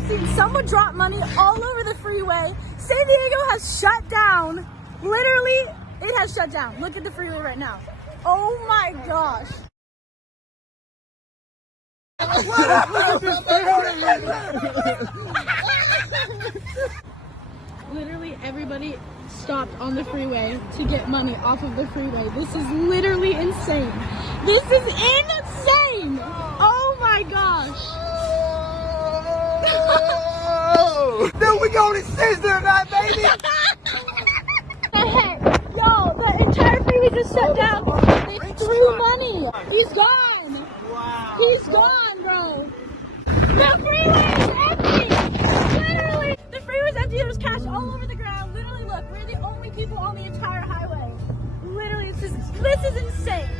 ever seen someone drop money all over the freeway. San Diego has shut down. Literally, it has shut down. Look at the freeway right now. Oh my gosh. Literally everybody stopped on the freeway to get money off of the freeway. This is literally insane. This is insane. Oh my gosh. Then we going to scissor tonight, baby. Hey, yo, the entire freeway just shut down because they threw money. He's gone. Wow. He's gone, bro. The freeway is empty. Literally, the freeway is empty. There's cash all over the ground. Literally, look, we're the only people on the entire highway. Literally, this is insane.